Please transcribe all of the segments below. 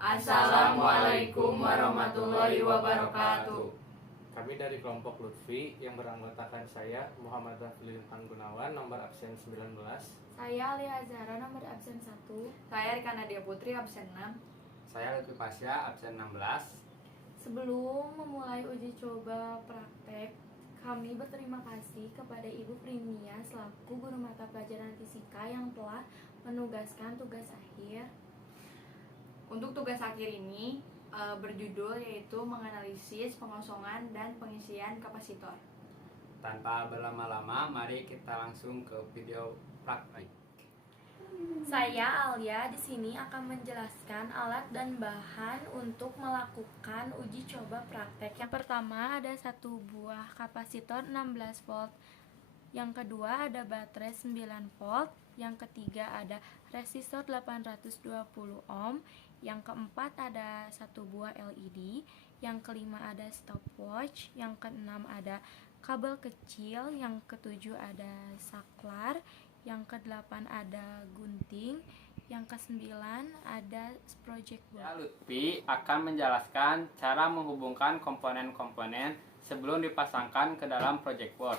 Assalamualaikum warahmatullahi wabarakatuh. Kami dari kelompok Lutfi yang beranggotakan saya Muhammad Rafli Gunawan, nomor absen 19. Saya Alia Azhara, nomor absen 1. Saya Rika Nadia Putri, absen 6. Saya Lutfi Pasya, absen 16. Sebelum memulai uji coba praktek, kami berterima kasih kepada Ibu Primia selaku guru mata pelajaran fisika yang telah menugaskan tugas akhir. Untuk tugas akhir ini berjudul yaitu menganalisis pengosongan dan pengisian kapasitor. Tanpa berlama-lama, mari kita langsung ke video praktik. Saya Alia di sini akan menjelaskan alat dan bahan untuk melakukan uji coba praktek. Yang pertama ada satu buah kapasitor 16 volt. Yang kedua ada baterai 9 volt. Yang ketiga ada resistor 820 ohm. Yang keempat ada satu buah LED. Yang kelima ada stopwatch. Yang keenam ada kabel kecil. Yang ketujuh ada saklar. Yang kedelapan ada gunting. Yang kesembilan ada project board. Ya, Lutfi akan menjelaskan cara menghubungkan komponen-komponen sebelum dipasangkan ke dalam project board.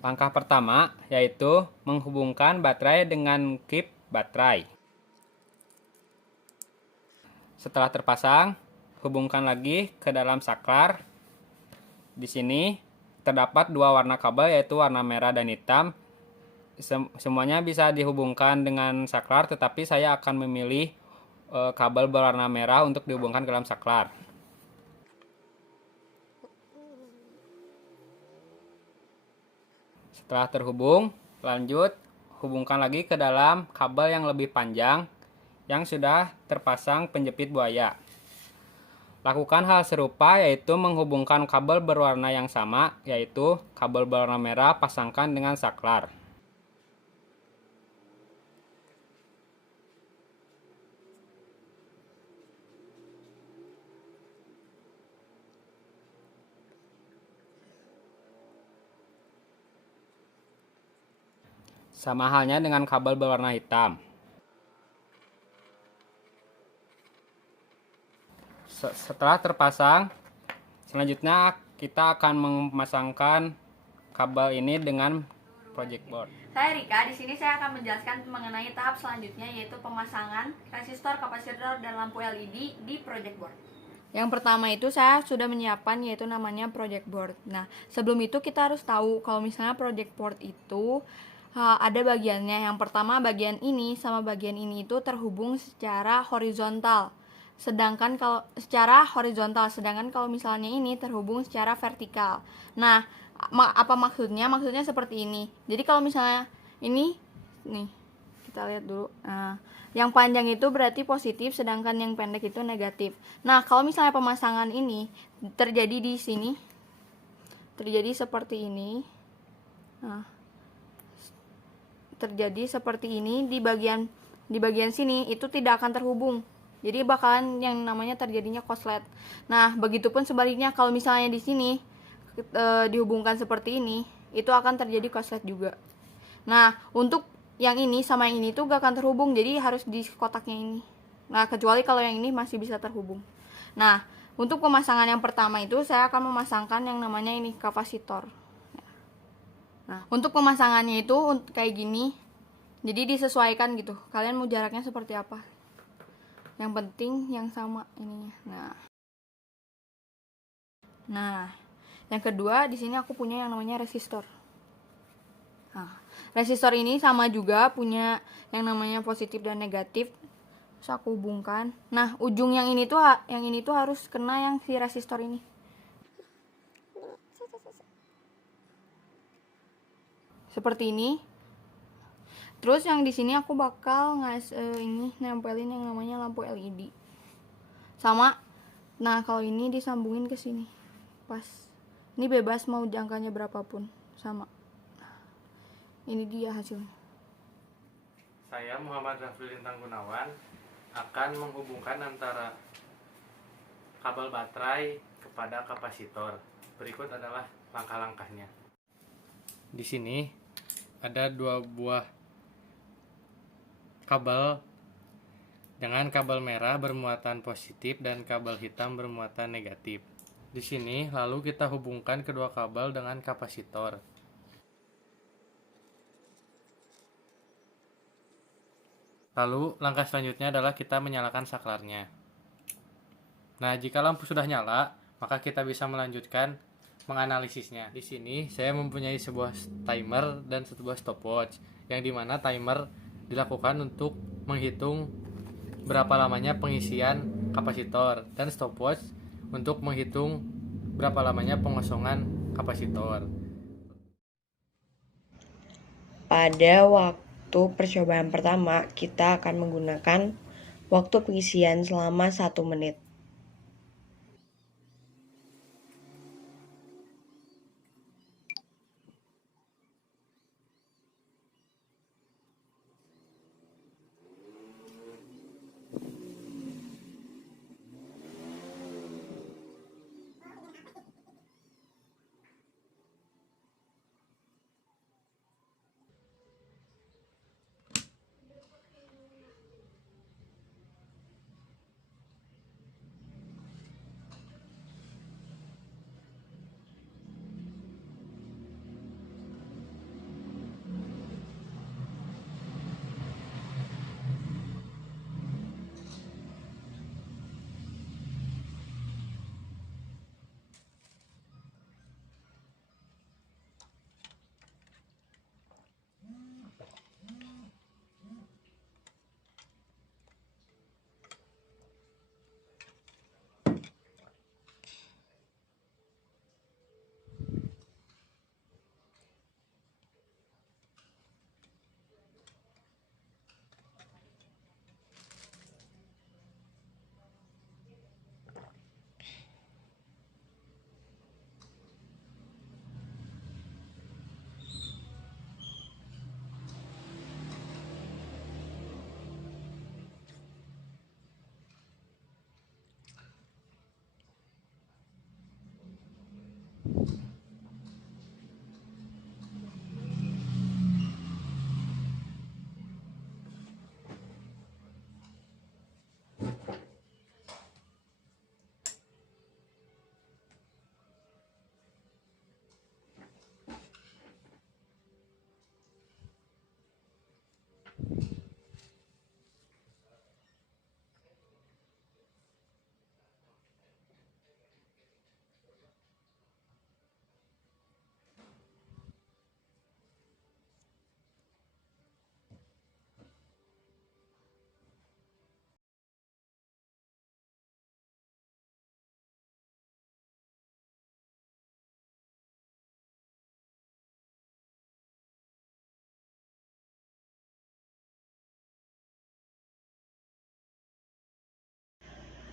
Langkah pertama yaitu menghubungkan baterai dengan klip baterai. Setelah terpasang, hubungkan lagi ke dalam saklar. Di sini terdapat dua warna kabel yaitu warna merah dan hitam. Semuanya bisa dihubungkan dengan saklar, tetapi saya akan memilih kabel berwarna merah untuk dihubungkan ke dalam saklar. Setelah terhubung, lanjut hubungkan lagi ke dalam kabel yang lebih panjang yang sudah terpasang penjepit buaya. Lakukan hal serupa yaitu menghubungkan kabel berwarna yang sama, yaitu kabel berwarna merah pasangkan dengan saklar. Sama halnya dengan kabel berwarna hitam. Setelah terpasang, selanjutnya kita akan memasangkan kabel ini dengan project board. Saya Rika, di sini saya akan menjelaskan mengenai tahap selanjutnya yaitu pemasangan resistor, kapasitor, dan lampu LED di project board. Yang pertama itu saya sudah menyiapkan yaitu namanya project board. Nah, sebelum itu kita harus tahu kalau misalnya project board itu ada bagiannya. Yang pertama bagian ini sama bagian ini itu terhubung secara horizontal. Sedangkan kalau misalnya ini terhubung secara vertikal. Nah, apa maksudnya? Maksudnya seperti ini. Jadi kalau misalnya ini nih, kita lihat dulu. Nah, yang panjang itu berarti positif, sedangkan yang pendek itu negatif. Nah, kalau misalnya pemasangan ini terjadi di sini, terjadi seperti ini. Nah, terjadi seperti ini di bagian sini itu tidak akan terhubung. Jadi bakalan yang namanya terjadinya korslet. Nah, begitupun sebaliknya kalau misalnya di sini dihubungkan seperti ini, itu akan terjadi korslet juga. Nah, untuk yang ini sama yang ini tuh gak akan terhubung, jadi harus di kotaknya ini. Nah, kecuali kalau yang ini masih bisa terhubung. Nah, untuk pemasangan yang pertama itu saya akan memasangkan yang namanya ini kapasitor. Nah, untuk pemasangannya itu kayak gini. Jadi disesuaikan gitu. Kalian mau jaraknya seperti apa? Yang penting yang sama ininya. Nah, yang kedua di sini aku punya yang namanya resistor. Nah, resistor ini sama juga punya yang namanya positif dan negatif. Terus aku hubungkan. Nah, ujung yang ini tuh harus kena yang si resistor ini. Seperti ini. Terus yang di sini aku bakal nempelin yang namanya lampu LED. Sama. Nah, kalau ini disambungin ke sini. Pas. Ini bebas mau jangkanya berapapun. Sama. Ini dia hasilnya. Saya Muhammad Rafli Gunawan akan menghubungkan antara kabel baterai kepada kapasitor. Berikut adalah langkah-langkahnya. Di sini ada dua buah kabel dengan kabel merah bermuatan positif dan kabel hitam bermuatan negatif. Di sini lalu kita hubungkan kedua kabel dengan kapasitor. Lalu langkah selanjutnya adalah kita menyalakan saklarnya. Nah, jika lampu sudah nyala, maka kita bisa melanjutkan menganalisisnya. Di sini saya mempunyai sebuah timer dan sebuah stopwatch, yang dimana timer dilakukan untuk menghitung berapa lamanya pengisian kapasitor, dan stopwatch untuk menghitung berapa lamanya pengosongan kapasitor. Pada waktu percobaan pertama, kita akan menggunakan waktu pengisian selama 1 menit.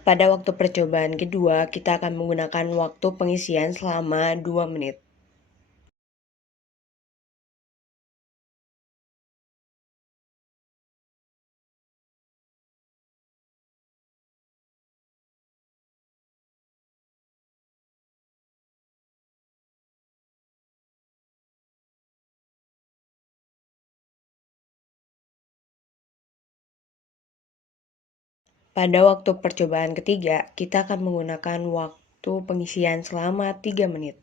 Pada waktu percobaan kedua, kita akan menggunakan waktu pengisian selama 2 menit. Pada waktu percobaan ketiga, kita akan menggunakan waktu pengisian selama 3 menit.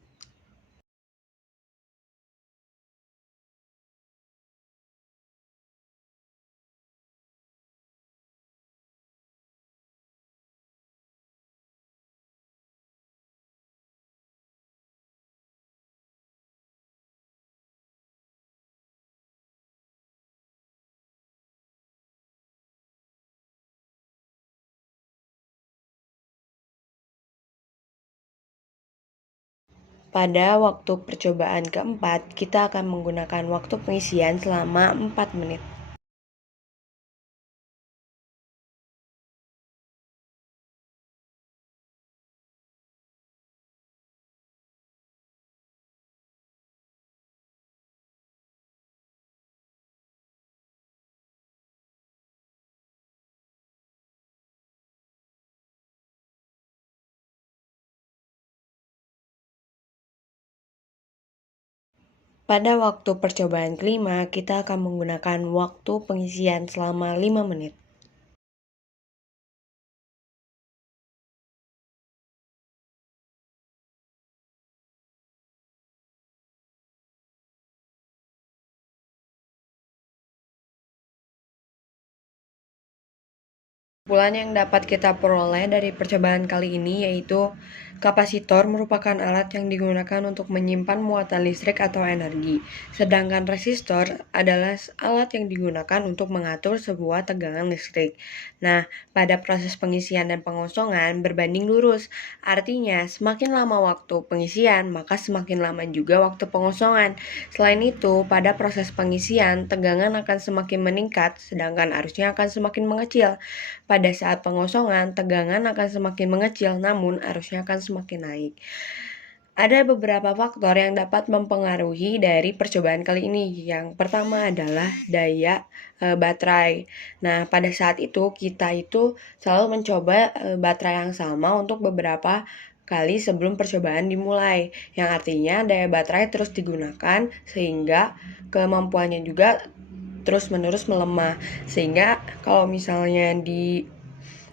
Pada waktu percobaan keempat, kita akan menggunakan waktu pengisian selama 4 menit. Pada waktu percobaan kelima, kita akan menggunakan waktu pengisian selama 5 menit. Kesimpulan yang dapat kita peroleh dari percobaan kali ini yaitu kapasitor merupakan alat yang digunakan untuk menyimpan muatan listrik atau energi, sedangkan resistor adalah alat yang digunakan untuk mengatur sebuah tegangan listrik. Nah, pada proses pengisian dan pengosongan berbanding lurus, artinya semakin lama waktu pengisian, maka semakin lama juga waktu pengosongan. Selain itu, pada proses pengisian, tegangan akan semakin meningkat, sedangkan arusnya akan semakin mengecil. Pada saat pengosongan, tegangan akan semakin mengecil, namun arusnya akan semakin naik. Ada beberapa faktor yang dapat mempengaruhi dari percobaan kali ini. Yang pertama adalah daya baterai. Nah, pada saat itu kita itu selalu mencoba baterai yang sama untuk beberapa kali sebelum percobaan dimulai. Yang artinya daya baterai terus digunakan sehingga kemampuannya juga terus-menerus melemah. Sehingga kalau misalnya di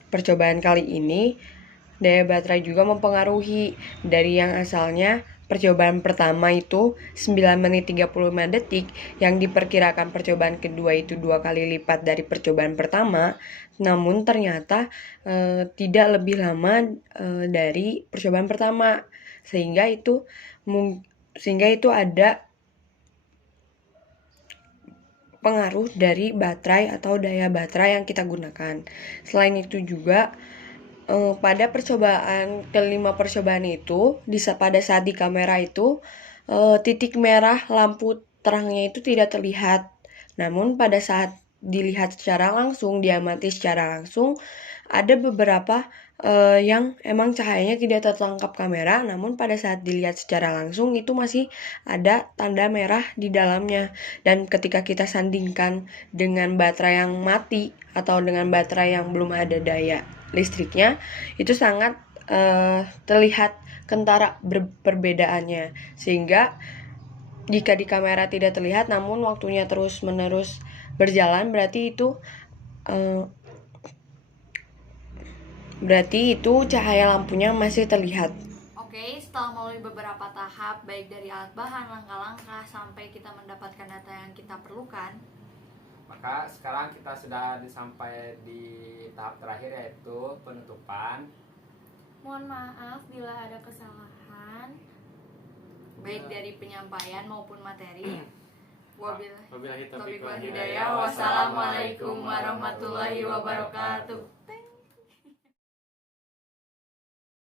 percobaan kali ini, daya baterai juga mempengaruhi. Dari yang asalnya percobaan pertama itu 9 menit 35 detik, yang diperkirakan percobaan kedua itu 2 kali lipat dari percobaan pertama, namun ternyata tidak lebih lama dari percobaan pertama. Sehingga itu ada pengaruh dari baterai atau daya baterai yang kita gunakan. Selain itu juga pada percobaan kelima percobaan itu, pada saat di kamera itu titik merah lampu terangnya itu tidak terlihat. Namun pada saat dilihat secara langsung, diamati secara langsung, ada beberapa yang emang cahayanya tidak tertangkap kamera, namun pada saat dilihat secara langsung itu masih ada tanda merah di dalamnya. Dan ketika kita sandingkan dengan baterai yang mati atau dengan baterai yang belum ada daya listriknya, itu sangat terlihat kentara perbedaannya. Sehingga jika di kamera tidak terlihat namun waktunya terus-menerus berjalan, berarti itu cahaya lampunya masih terlihat. Oke, setelah melalui beberapa tahap, baik dari alat bahan, langkah-langkah, sampai kita mendapatkan data yang kita perlukan, Maka sekarang kita sudah sampai di tahap terakhir, yaitu penutupan. Mohon maaf bila ada kesalahan. baik dari penyampaian maupun materi. Wabillahi taufiq wal Wassalamualaikum warahmatullahi wabarakatuh.